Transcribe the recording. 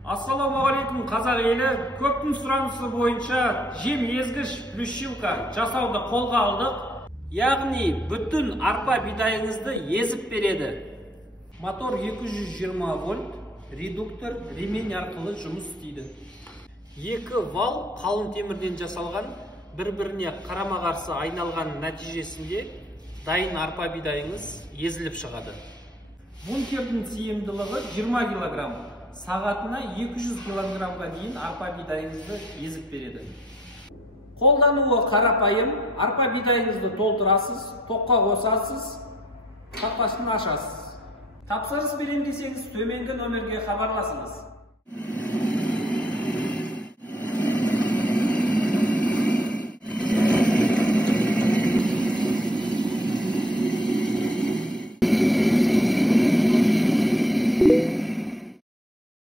Ассалаумағалейкум қазақ елі. Көптің сұранысы бойынша жем езгіш плющилка жасауды қолға алдық. Яғни бүтін арпа бидайыңызды езіп береді. Мотор 220 вольт, редуктор ремень арқылы жұмыс істейді. Екі вал қалың темірден жасалған, бір-біріне қарама-қарсы айналған нәтижесінде дайын арпа бидайыңыз езіліп шығады. Бункердің сыйымдылығы 20 кг. Сағатына 200 кг-ға дейін арпа бидайыңызды езіп береді. Қолдануы қарапайым. Арпа бидайыңызды толтырасыз, тоққа қосасыз, қақпасын ашасыз. Тапсырыс берем десеңіз төменгі нөмерге хабарласыңыз.